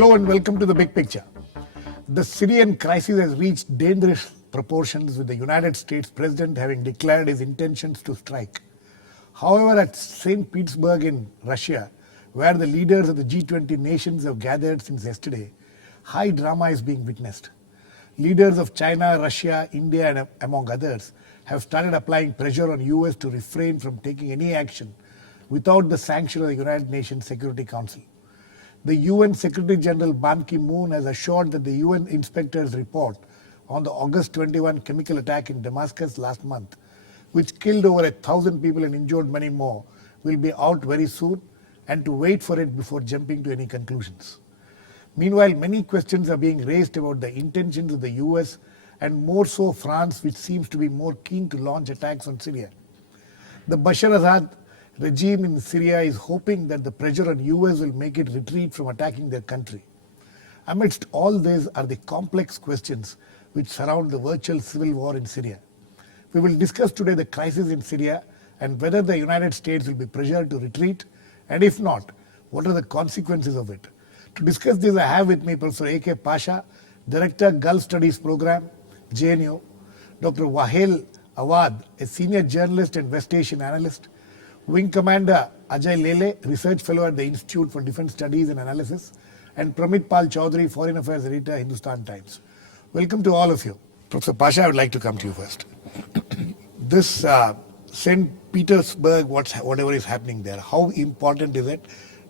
Hello and welcome to the big picture. The Syrian crisis has reached dangerous proportions with the United States president having declared his intentions to strike. However, at St. Petersburg in Russia, where the leaders of the G20 nations have gathered since yesterday, high drama is being witnessed. Leaders of China, Russia, India and among others have started applying pressure on US to refrain from taking any action without the sanction of the United Nations Security Council. The UN Secretary General Ban Ki-moon has assured that the UN inspector's report on the August 21 chemical attack in Damascus last month, which killed over 1,000 people and injured many more, will be out very soon and to wait for it before jumping to any conclusions. Meanwhile, many questions are being raised about the intentions of the US and more so France, which seems to be more keen to launch attacks on Syria. The Bashar Assad regime in Syria is hoping that the pressure on US will make it retreat from attacking their country. Amidst all this are the complex questions which surround the virtual civil war in Syria. We will discuss today the crisis in Syria and whether the United States will be pressured to retreat, and if not, what are the consequences of it. To discuss this, I have with me Professor A.K. Pasha, Director, Gulf Studies Program, JNU, Dr. Wael Awad, a Senior Journalist and West Asian Analyst, Wing Commander Ajay Lele, Research Fellow at the Institute for Defense Studies and Analysis, and Pramit Pal Chaudhary, Foreign Affairs Editor, Hindustan Times. Welcome to all of you. Professor Pasha, I would like to come to you first. This St. Petersburg, whatever is happening there, how important is it?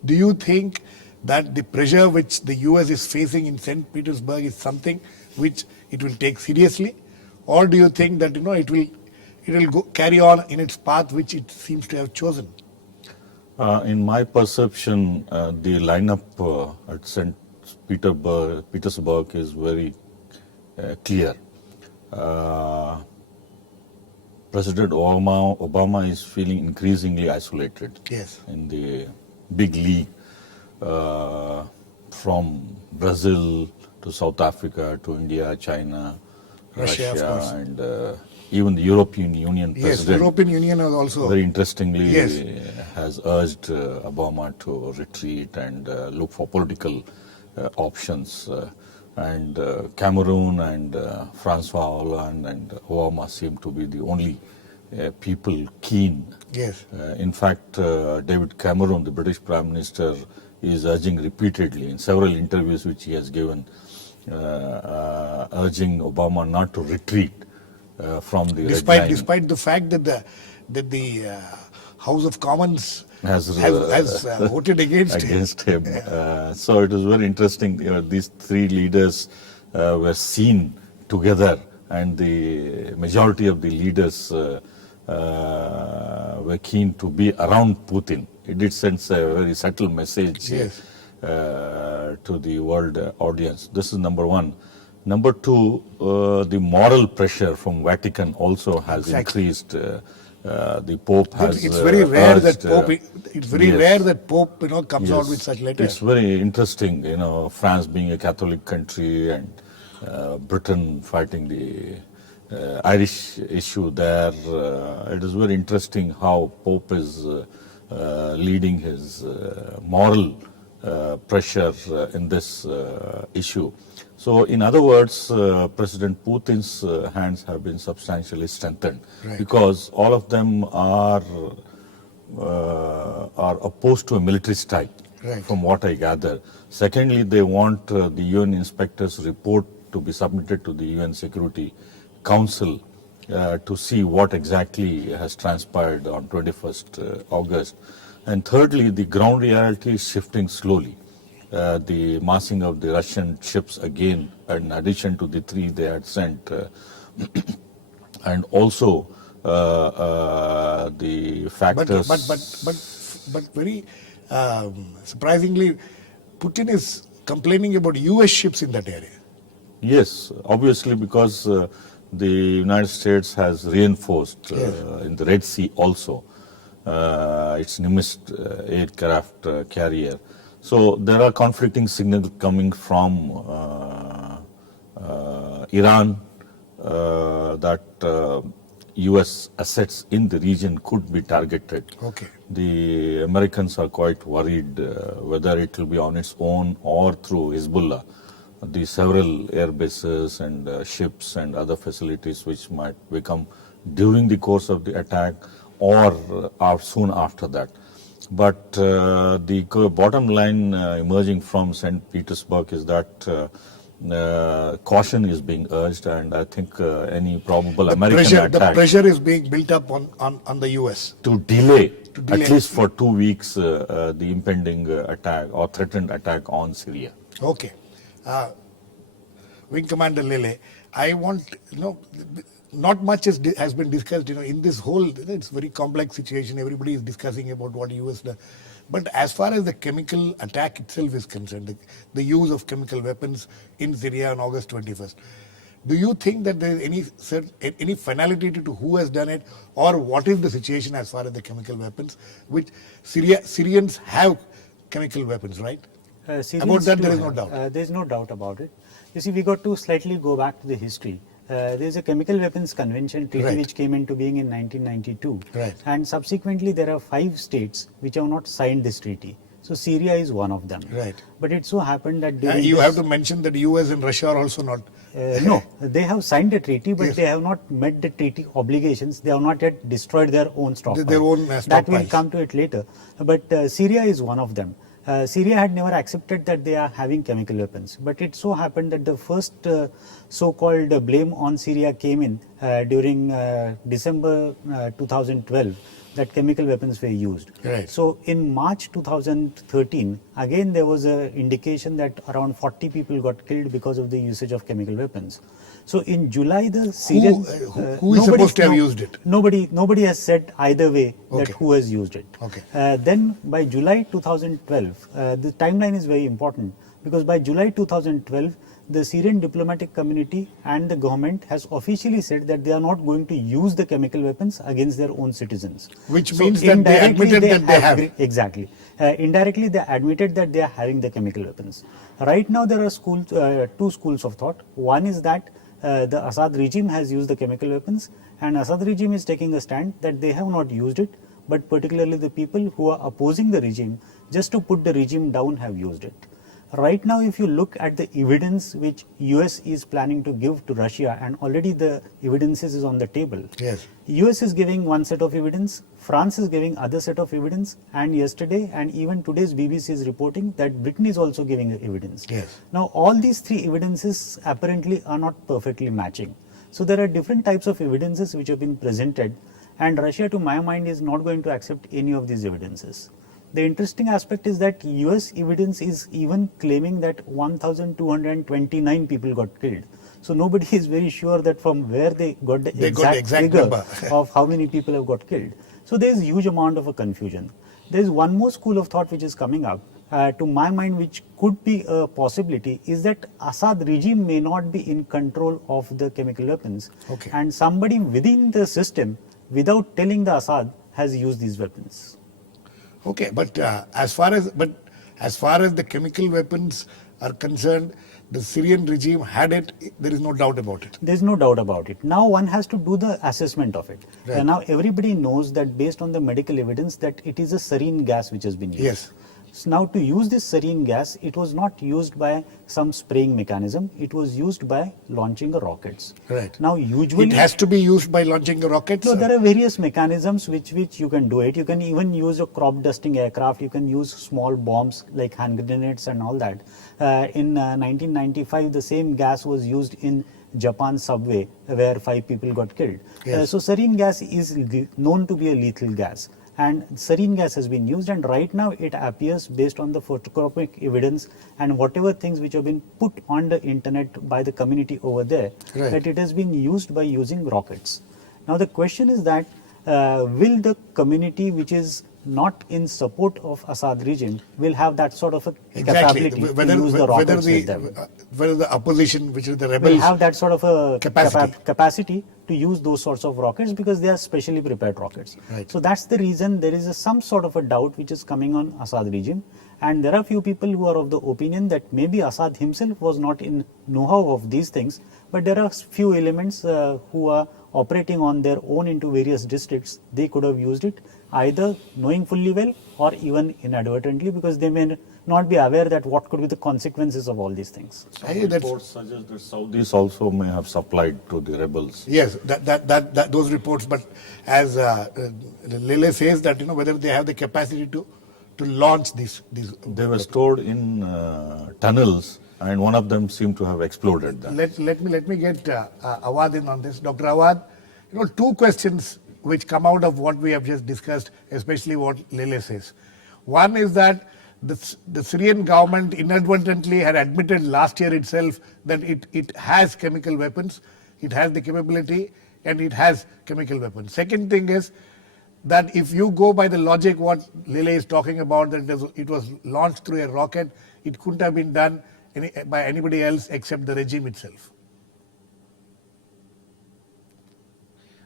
Do you think that the pressure which the US is facing in St. Petersburg is something which it will take seriously? Or do you think that it will carry on in its path which it seems to have chosen? In my perception, the lineup at St. Petersburg is very clear. President Obama is feeling increasingly isolated in the big league, from Brazil to South Africa to India, China, Russia of course. and even the European Union president. Yes, European Union has also very interestingly has urged Obama to retreat and look for political options. And Cameroon and Francois Hollande and Obama seem to be the only people keen. Yes. In fact, David Cameron, the British Prime Minister, is urging repeatedly in several interviews which he has given, urging Obama not to retreat from the red line. Despite the fact that the House of Commons has voted against him. So it was very interesting. These three leaders were seen together, and the majority of the leaders were keen to be around Putin. It did send a very subtle message to the world audience. This is number one. Number two, the moral pressure from Vatican also has increased. The Pope has. It's very rare urged, that Pope comes out with such letters. It's very interesting. France being a Catholic country and Britain fighting the Irish issue there. It is very interesting how Pope is leading his moral pressure in this issue. So, in other words, President Putin's hands have been substantially strengthened because all of them are opposed to a military strike, from what I gather. Secondly, they want the UN inspector's report to be submitted to the UN Security Council to see what exactly has transpired on 21st August. And thirdly, the ground reality is shifting slowly. The massing of the Russian ships again, in addition to the three they had sent, and also the factors. But very surprisingly, Putin is complaining about US ships in that area. Yes, obviously because the United States has reinforced in the Red Sea also its Nimitz aircraft carrier. So there are conflicting signals coming from Iran that U.S. assets in the region could be targeted. Okay. The Americans are quite worried whether it will be on its own or through Hezbollah. The several air bases and ships and other facilities which might become during the course of the attack or soon after that. But the bottom line emerging from St. Petersburg is that caution is being urged, and I think any probable American attack... The pressure is being built up on the US. To delay, at least for 2 weeks, the impending attack or threatened attack on Syria. Okay. Wing Commander Lele, I want, not much has been discussed, in this whole, it's very complex situation. Everybody is discussing about what US does. But as far as the chemical attack itself is concerned, the use of chemical weapons in Syria on August 21st, do you think that there is any finality to who has done it, or what is the situation as far as the chemical weapons, which Syrians have chemical weapons, right? About that there is no doubt. There is no doubt about it. You see, we got to slightly go back to the history. There is a Chemical Weapons Convention treaty which came into being in 1992. Right. And subsequently there are 5 states which have not signed this treaty. So Syria is one of them. Right. But it so happened that during you have to mention that US and Russia are also not... no, they have signed a treaty, but Yes. they have not met the treaty obligations. They have not yet destroyed their own stockpiles. Their own That will stockpiles. come to it later. But Syria is one of them. Syria had never accepted that they are having chemical weapons. But it so happened that the first so-called blame on Syria came in during December 2012, that chemical weapons were used. Right. So in March 2013, again there was an indication that around 40 people got killed because of the usage of chemical weapons. So in July, the Syrian... who is supposed to have used it? Nobody has said either way that Okay. who has used it. Okay. Then by July 2012, the timeline is very important, because by July 2012, the Syrian diplomatic community and the government has officially said that they are not going to use the chemical weapons against their own citizens. Which means that they admitted that they have. Exactly. Indirectly, they admitted that they are having the chemical weapons. Right now, there are 2 schools of thought. One is that the Assad regime has used the chemical weapons, and Assad regime is taking a stand that they have not used it, but particularly the people who are opposing the regime, just to put the regime down, have used it. Right now, if you look at the evidence which US is planning to give to Russia, and already the evidences is on the table. Yes. US is giving one set of evidence, France is giving other set of evidence, and yesterday and even today's BBC is reporting that Britain is also giving evidence. Yes. Now, all these 3 evidences apparently are not perfectly matching. So there are different types of evidences which have been presented, and Russia, to my mind, is not going to accept any of these evidences. The interesting aspect is that US evidence is even claiming that 1,229 people got killed. So nobody is very sure that from where they got the exact figure number. of how many people have got killed. So there is a huge amount of a confusion. There is one more school of thought which is coming up, to my mind, which could be a possibility, is that Assad regime may not be in control of the chemical weapons. Okay. And somebody within the system, without telling the Assad, has used these weapons. Okay, but as far as the chemical weapons are concerned, the Syrian regime had it. There is no doubt about it. There is no doubt about it. Now one has to do the assessment of it. Right. Now everybody knows that based on the medical evidence that it is a sarin gas which has been used. Yes. So now to use this sarin gas, it was not used by some spraying mechanism. It was used by launching rockets. Right. Now usually It has to be used by launching rockets. So there are various mechanisms which you can do it. You can even use a crop dusting aircraft. You can use small bombs like hand grenades and all that. In 1995, the same gas was used in Japan subway where 5 people got killed. Yes. So sarin gas is known to be a lethal gas. And sarin gas has been used, and right now it appears, based on the photographic evidence and whatever things which have been put on the internet by the community over there, Right. that it has been used by using rockets. Now the question is that will the community which is not in support of Assad regime will have that sort of a capability to use the rockets with them? Whether the opposition, which is the Will rebels, have that sort of a Capacity. capacity to use those sorts of rockets, because they are specially prepared rockets. Right. So that's the reason there is some sort of a doubt which is coming on Assad regime. And there are few people who are of the opinion that maybe Assad himself was not in know-how of these things, but there are few elements who are operating on their own into various districts. They could have used it either knowing fully well or even inadvertently, because they may not be aware that what could be the consequences of all these things. Hey, that's- Reports suggest that Saudis also may have supplied to the rebels. Yes, those reports. But as Lele says that, whether they have the capacity to launch these. They were stored in tunnels, and one of them seemed to have exploded. Then. Let me get Awad in on this. Dr. Awad, two questions which come out of what we have just discussed, especially what Lele says. One is that the Syrian government inadvertently had admitted last year itself that it has chemical weapons, it has the capability, and it has chemical weapons. Second thing is that if you go by the logic what Lele is talking about, that it was launched through a rocket, it couldn't have been done by anybody else except the regime itself.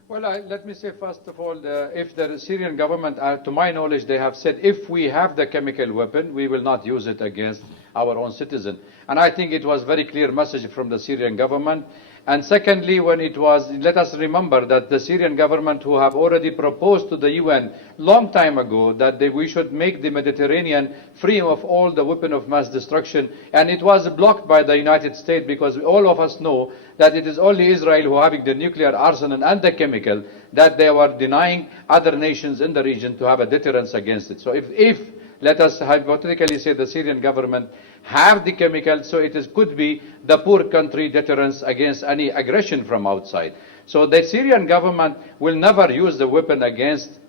Well, let me say first of all, if the Syrian government, to my knowledge, they have said if we have the chemical weapon, we will not use it against our own citizen. And I think it was very clear message from the Syrian government. And secondly, when it was, let us remember that the Syrian government who have already proposed to the UN long time ago that we should make the Mediterranean free of all the weapon of mass destruction, and it was blocked by the United States because all of us know that it is only Israel who having the nuclear arsenal and the chemical, that they were denying other nations in the region to have a deterrence against it. So if let us hypothetically say the Syrian government have the chemical, so could be the poor country deterrence against any aggression from outside. So the Syrian government will never use the weapon against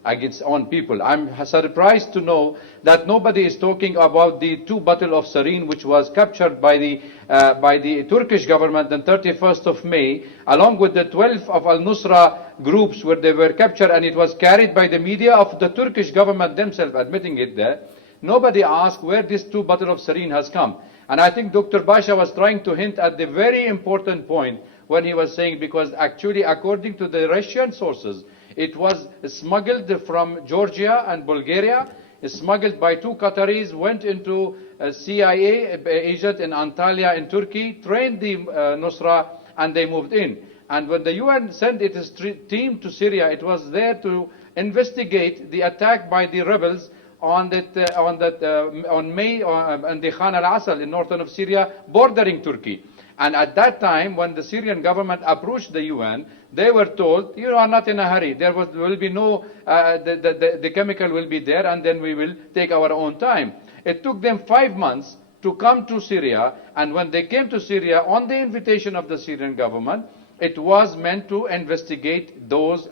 own people. I'm surprised to know that nobody is talking about the Battle of Sarin, which was captured by the Turkish government on 31st of May, along with the 12 of al-Nusra groups where they were captured, and it was carried by the media of the Turkish government themselves admitting it there. Nobody asked where this Battle of Sarin has come. And I think Dr. Basha was trying to hint at the very important point when he was saying, because actually according to the Russian sources, it was smuggled from Georgia and Bulgaria, smuggled by two Qataris, went into CIA agent in Antalya in Turkey, trained the Nusra, and they moved in. And when the UN sent its team to Syria, it was there to investigate the attack by the rebels on May on the Khan al-Asal in northern of Syria, bordering Turkey. And at that time, when the Syrian government approached the UN, they were told, you are not in a hurry. There will be no, the chemical will be there, and then we will take our own time. It took them 5 months to come to Syria, and when they came to Syria, on the invitation of the Syrian government, it was meant to investigate those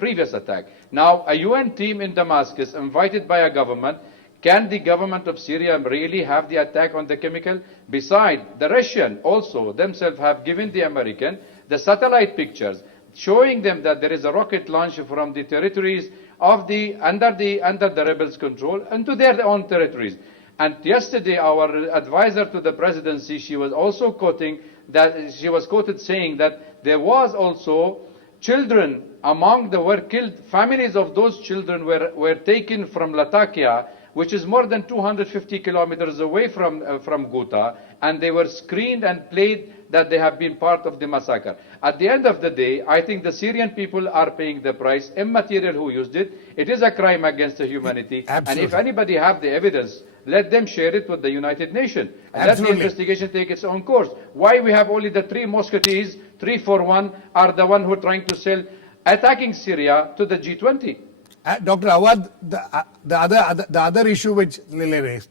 previous attack. Now, a UN team in Damascus, invited by a government, can the government of Syria really have the attack on the chemical? Besides, the Russian also themselves have given the American the satellite pictures showing them that there is a rocket launch from the territories of under the rebels' control into their own territories. And yesterday, our advisor to the presidency, she was also quoted saying that there was also children among the were killed. Families of those children were taken from Latakia, which is more than 250 kilometers away from Ghouta, and they were screened and played that they have been part of the massacre. At the end of the day, I think the Syrian people are paying the price, immaterial who used it. It is a crime against the humanity. Absolutely. And if anybody have the evidence, let them share it with the United Nations. And let the investigation take its own course. Why we have only the 3 Musketeers, 3 for 1, are the one who are trying to sell, attacking Syria to the G20. Dr. Awad, the other issue which Lele raised,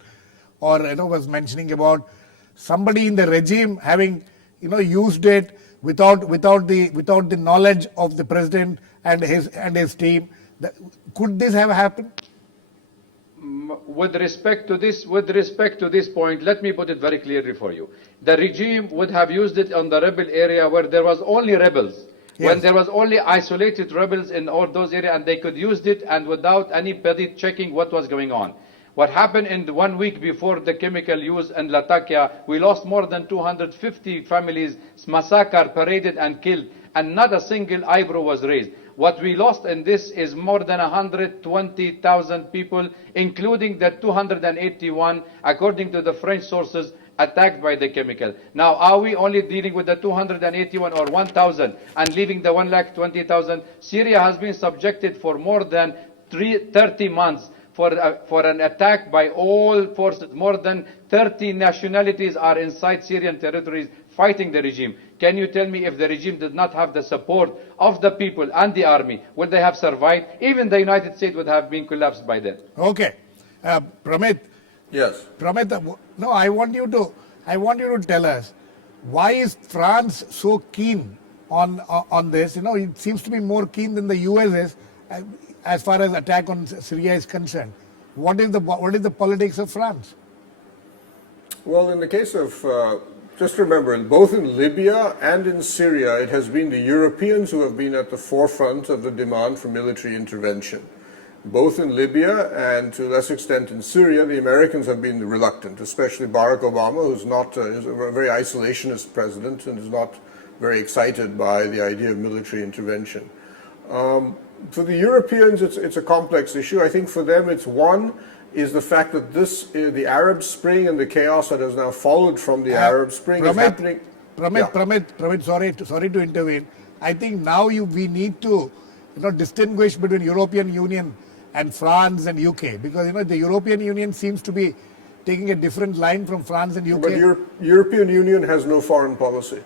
or was mentioning about somebody in the regime having used it without the knowledge of the president and his team. Could this have happened? With respect to this point, let me put it very clearly for you. The regime would have used it on the rebel area where there was only rebels. Yes. When there was only isolated rebels in all those areas, and they could use it and without anybody checking what was going on. What happened in the 1 week before the chemical use in Latakia, we lost more than 250 families, massacred, paraded and killed. and not a single eyebrow was raised. What we lost in this is more than 120,000 people, including the 281, according to the French sources, attacked by the chemical. Now, are we only dealing with the 281 or 1,000 and leaving the 120,000? Syria has been subjected for more than 30 months for an attack by all forces. More than 30 nationalities are inside Syrian territories fighting the regime. Can you tell me if the regime did not have the support of the people and the army, would they have survived? Even the United States would have been collapsed by then. Okay. Pramit, Yes. Pramit, no, I want you to tell us, why is France so keen on this? You know, it seems to be more keen than the US is as far as attack on Syria is concerned. What is the politics of France? Well, in the case of, just remember, both in Libya and in Syria, it has been the Europeans who have been at the forefront of the demand for military intervention. Both in Libya and to a less extent in Syria, the Americans have been reluctant, especially Barack Obama, who's not is a very isolationist president and is not very excited by the idea of military intervention. For the Europeans, it's a complex issue. I think for them, it's one is the fact that the Arab Spring and the chaos that has now followed from the Arab Spring is happening. Pramit, sorry to intervene. I think now we need to distinguish between European Union and France and UK, because the European Union seems to be taking a different line from France and UK. But European Union has no foreign policy.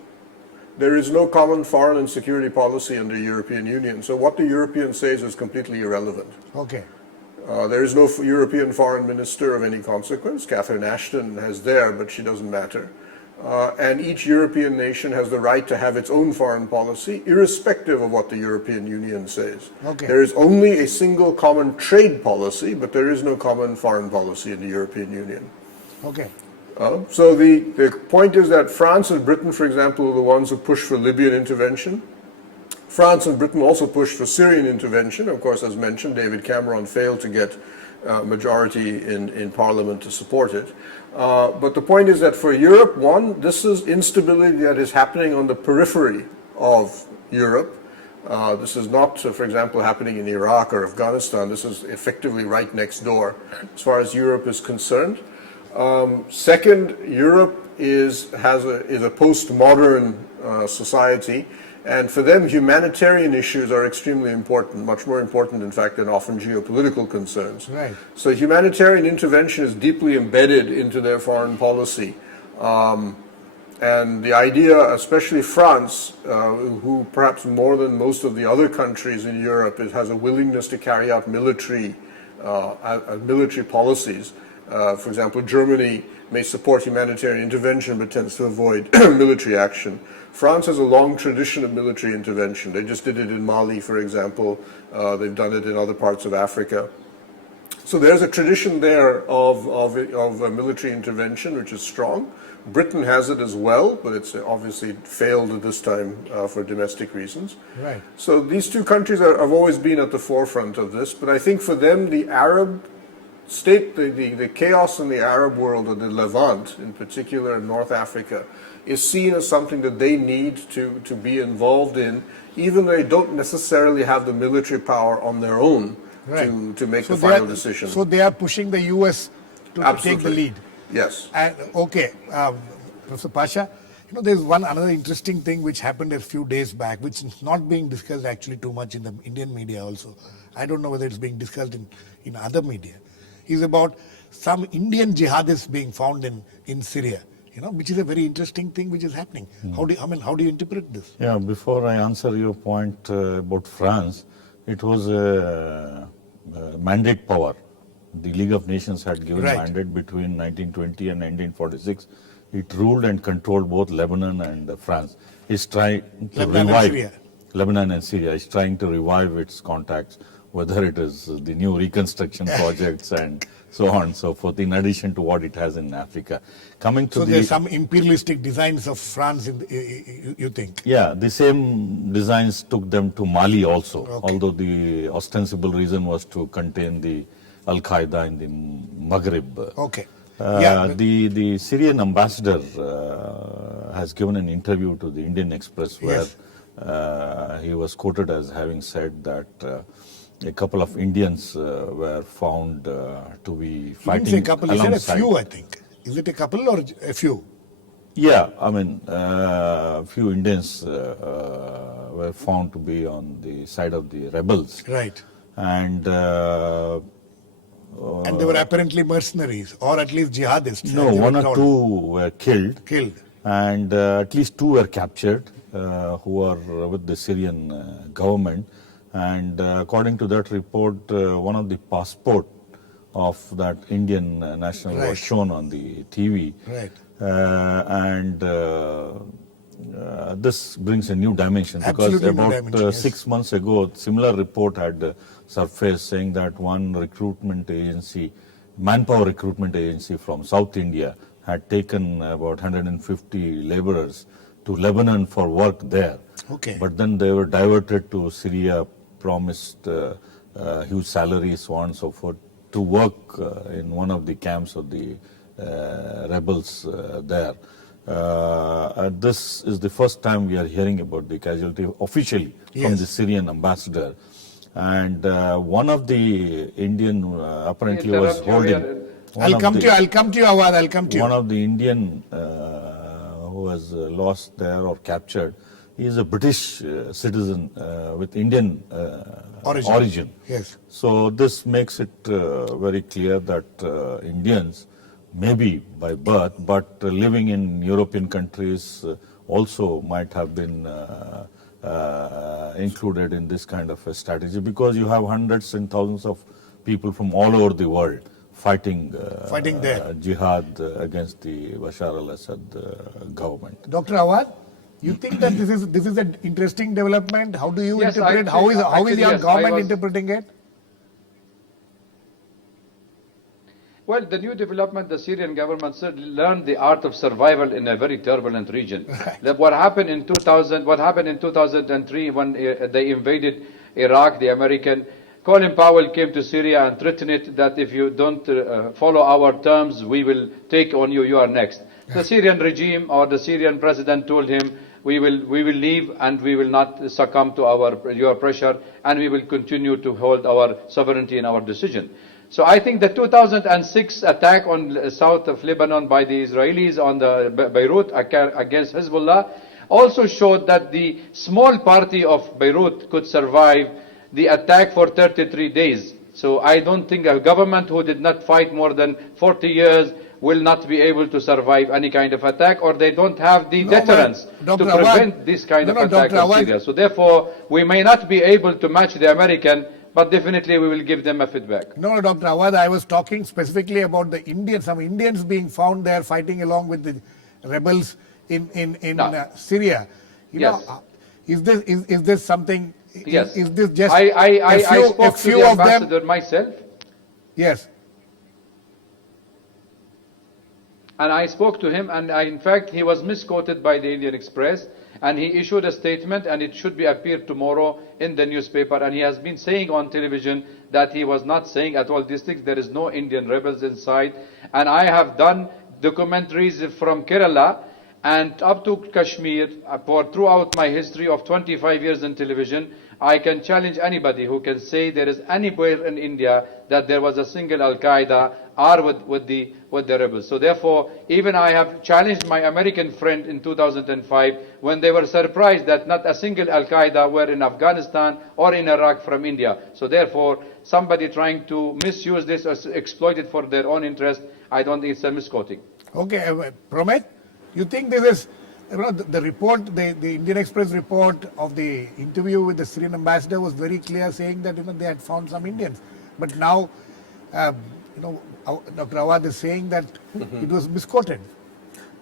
There is no common foreign and security policy under European Union. So what the Europeans say is completely irrelevant. Okay. There is no European foreign minister of any consequence. Catherine Ashton has there, but she doesn't matter. And each European nation has the right to have its own foreign policy, irrespective of what the European Union says. Okay. There is only a single common trade policy, but there is no common foreign policy in the European Union. Okay. So the point is that France and Britain, for example, are the ones who push for Libyan intervention. France and Britain also pushed for Syrian intervention. Of course, as mentioned, David Cameron failed to get majority in Parliament to support it. But the point is that for Europe, one, this is instability that is happening on the periphery of Europe. This is not, for example, happening in Iraq or Afghanistan. This is effectively right next door as far as Europe is concerned. Second, Europe is a postmodern society, and for them humanitarian issues are extremely important, much more important in fact than often geopolitical concerns. Right. So humanitarian intervention is deeply embedded into their foreign policy. And the idea, especially France, who perhaps more than most of the other countries in Europe has a willingness to carry out military policies. For example, Germany may support humanitarian intervention but tends to avoid military action. France has a long tradition of military intervention. They just did it in Mali, for example. They've done it in other parts of Africa. So there's a tradition there of military intervention, which is strong. Britain has it as well, but it's obviously failed at this time for domestic reasons. Right. So these two countries have always been at the forefront of this, but I think for them, the Arab state, the chaos in the Arab world, or the Levant in particular in North Africa, is seen as something that they need to be involved in, even though they don't necessarily have the military power on their own to make the final decision. So they are pushing the US to take the lead. Yes. And, okay, Professor Pasha, there's another interesting thing which happened a few days back, which is not being discussed actually too much in the Indian media also. I don't know whether it's being discussed in other media. Is about some Indian jihadists being found in Syria, which is a very interesting thing which is happening. How do you interpret this? Yeah, before I answer your point about France, it was a mandate power. The League of Nations had given mandate between 1920 and 1946. It ruled and controlled both Lebanon and France. It's trying to revive Lebanon and Syria. It's trying to revive its contacts, whether it is the new reconstruction projects and so on and so forth, in addition to what it has in Africa. So there's some imperialistic designs of France, you think? Yeah, the same designs took them to Mali also, although the ostensible reason was to contain the Al-Qaeda in the Maghreb. Okay. The Syrian ambassador has given an interview to the Indian Express where he was quoted as having said that a couple of Indians were found to be He fighting didn't say a couple, he said a alongside. few, I think. Is it a couple or a few? Yeah, I mean, a few Indians were found to be on the side of the rebels. Right. And And they were apparently mercenaries or at least jihadists. no, as they one were or told. two were killed. Killed. And at least two were captured who are with the Syrian government. And according to that report, one of the passport of that Indian national Right. was shown on the TV. Right. And this brings a new dimension because Absolutely new about dimension, yes. 6 months ago, similar report had surfaced saying that one recruitment agency, manpower recruitment agency from South India had taken about 150 laborers to Lebanon for work there. Okay. But then they were diverted to Syria, promised huge salaries, so on and so forth, to work in one of the camps of the rebels there. This is the first time we are hearing about the casualty officially from Yes. the Syrian ambassador. And one of the Indian apparently was Interrupt you holding. here. I'll come to you, Awad. I'll come to you. One of the Indian who was lost there or captured, he is a British citizen with Indian origin. Yes. So this makes it very clear that Indians, maybe by birth, but living in European countries also might have been included in this kind of a strategy because you have hundreds and thousands of people from all over the world fighting there. jihad against the Bashar al-Assad government. Dr. Awad, you think that this is an interesting development? How do you Yes, interpret? actually- How is actually, your yes, government I was- interpreting it? Well, the new development, the Syrian government certainly learned the art of survival in a very turbulent region. What happened in 2003 when they invaded Iraq, the American, Colin Powell came to Syria and threatened it that if you don't follow our terms, we will take on you, you are next. The Syrian regime or the Syrian president told him, we will leave and we will not succumb to your pressure and we will continue to hold our sovereignty in our decision. So I think the 2006 attack on south of Lebanon by the Israelis on the Beirut against Hezbollah also showed that the small party of Beirut could survive the attack for 33 days. So I don't think a government who did not fight more than 40 years will not be able to survive any kind of attack, or they don't have the No, deterrence but to Dr. prevent Awad- this kind No, of no, attack Dr. on Awad- Syria. So therefore, we may not be able to match the American, but definitely we will give them a feedback. No, Dr. Awad, I was talking specifically about the Indians, some Indians being found there fighting along with the rebels in No. Syria. You Yes. know, is this something? Yes. Is this just I a few spoke to the of them? ambassador myself, Yes. and I spoke to him, and in fact, he was misquoted by the Indian Express, and he issued a statement, and it should be appeared tomorrow in the newspaper, and he has been saying on television that he was not saying at all districts there is no Indian rebels inside, and I have done documentaries from Kerala and up to Kashmir throughout my history of 25 years in television. I can challenge anybody who can say there is anywhere in India that there was a single Al-Qaeda or with the rebels. So therefore, even I have challenged my American friend in 2005 when they were surprised that not a single Al-Qaeda were in Afghanistan or in Iraq from India. So therefore, somebody trying to misuse this or exploit it for their own interest, I don't think it's a misquoting. Okay, Promet, you think this is, the report, the Indian Express report of the interview with the Syrian ambassador was very clear, saying that they had found some Indians, but now Dr. Awad is saying that it was misquoted.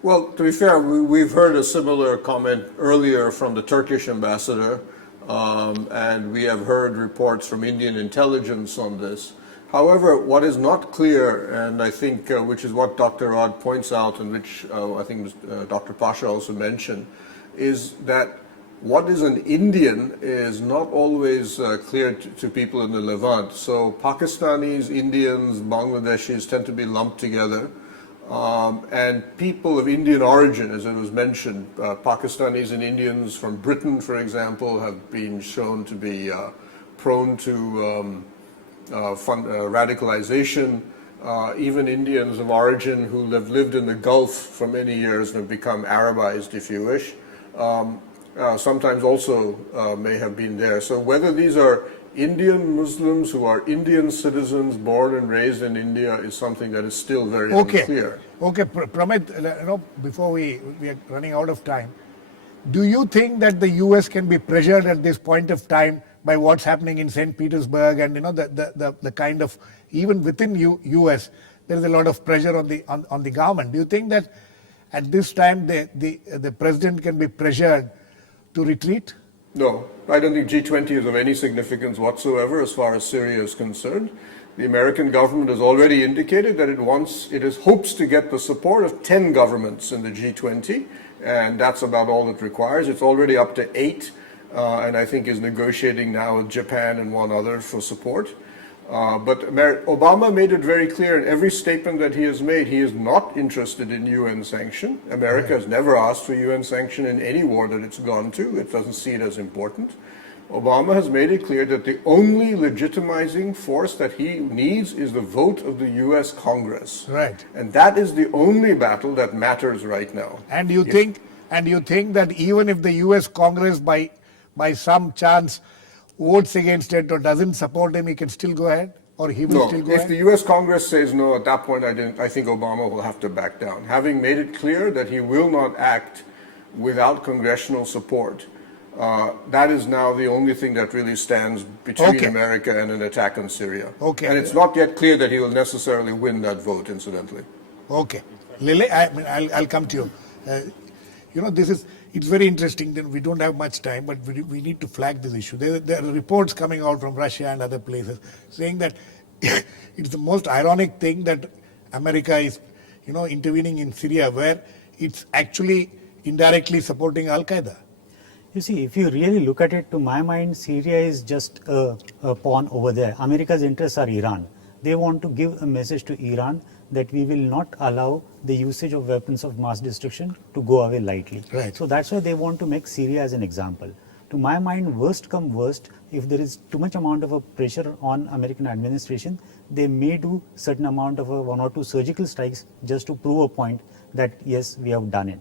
Well, to be fair, we've heard a similar comment earlier from the Turkish ambassador, and we have heard reports from Indian intelligence on this. However, what is not clear, and I think which is what Dr. Awad points out, and which I think Dr. Pasha also mentioned, is that what is an Indian is not always clear to people in the Levant. So Pakistanis, Indians, Bangladeshis tend to be lumped together. And people of Indian origin, as it was mentioned, Pakistanis and Indians from Britain, for example, have been shown to be prone to radicalization. Even Indians of origin who have lived in the Gulf for many years and have become Arabized, if you wish, sometimes also may have been there. So whether these are Indian Muslims who are Indian citizens born and raised in India is something that is still very unclear. Okay, Pramit, before we are running out of time, do you think that the US can be pressured at this point of time by what's happening in St. Petersburg and the kind of, even within US, there is a lot of pressure on the government. Do you think that at this time the president can be pressured to retreat? No, I don't think G20 is of any significance whatsoever as far as Syria is concerned. The American government has already indicated that it hopes to get the support of 10 governments in the G20, and that's about all it requires. It's already up to 8, and I think is negotiating now with Japan and one other for support. But Obama made it very clear in every statement that he has made, he is not interested in UN sanction. America has never asked for UN sanction in any war that it's gone to. It doesn't see it as important. Obama has made it clear that the only legitimizing force that he needs is the vote of the US Congress. Right. And that is the only battle that matters right now. And you think that even if the US Congress by some chance votes against it or doesn't support him, he can still go ahead? Or he will still go if ahead? the U.S. Congress says no, at that point I think Obama will have to back down. Having made it clear that he will not act without congressional support, that is now the only thing that really stands between America and an attack on Syria. Okay. And it's not yet clear that he will necessarily win that vote, incidentally. Okay. Lily, I'll come to you. It's very interesting. Then we don't have much time, but we need to flag this issue. There are reports coming out from Russia and other places saying that it's the most ironic thing that America is, intervening in Syria, where it's actually indirectly supporting Al Qaeda. You see, if you really look at it, to my mind, Syria is just a pawn over there. America's interests are Iran. They want to give a message to Iran that we will not allow the usage of weapons of mass destruction to go away lightly. Right. So that's why they want to make Syria as an example. To my mind, worst come worst, if there is too much amount of a pressure on American administration, they may do certain amount of 1 or 2 surgical strikes just to prove a point that yes, we have done it.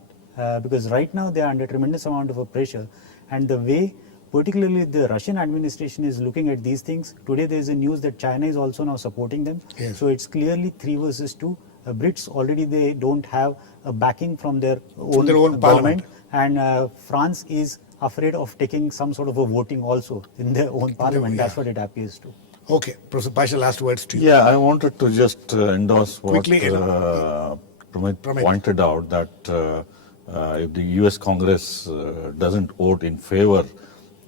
Because right now they are under tremendous amount of a pressure, and the way particularly the Russian administration is looking at these things. Today there is a news that China is also now supporting them. Yes. So it's clearly 3 versus 2. Brits already, they don't have a backing from their own parliament. government, and France is afraid of taking some sort of a voting also in their own parliament. That's what it appears to. Okay, Professor Pasha, last words to you. Yeah, I wanted to just endorse what Quickly, Pramit pointed out, that if the US Congress doesn't vote in favor,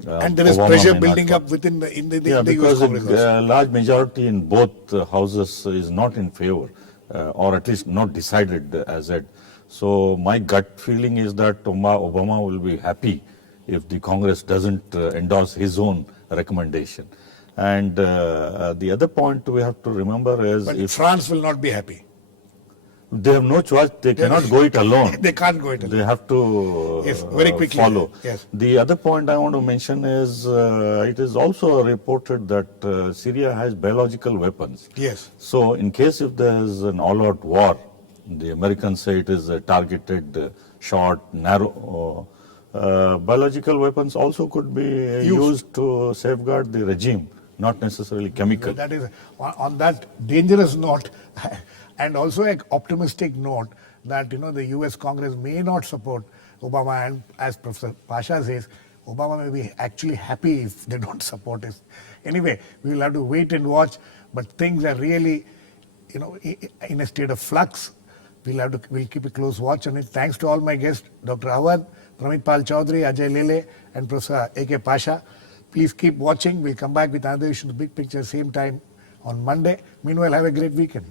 and there is Obama pressure may building not up within the yeah, US because Congress. a large majority in both houses is not in favor, or at least not decided as yet. So my gut feeling is that Obama will be happy if the Congress doesn't endorse his own recommendation. And the other point we have to remember is, But if France will not be happy. they have no choice, they cannot go it alone. They can't go it alone. They have to Yes, very quickly. follow. Yes. The other point I want to mention is it is also reported that Syria has biological weapons. Yes. So in case if there is an all-out war, the Americans say it is a targeted, short, narrow. Biological weapons also could be used to safeguard the regime, not necessarily chemical. That is on that dangerous note, and also an optimistic note that the U.S. Congress may not support Obama, and as Professor Pasha says, Obama may be actually happy if they don't support it. Anyway, we will have to wait and watch. But things are really, in a state of flux. We'll keep a close watch on it. Thanks to all my guests, Dr. Awad, Pramit Pal Chaudhary, Ajay Lele, and Professor A.K. Pasha. Please keep watching. We'll come back with another issue, the big picture, same time on Monday. Meanwhile, have a great weekend.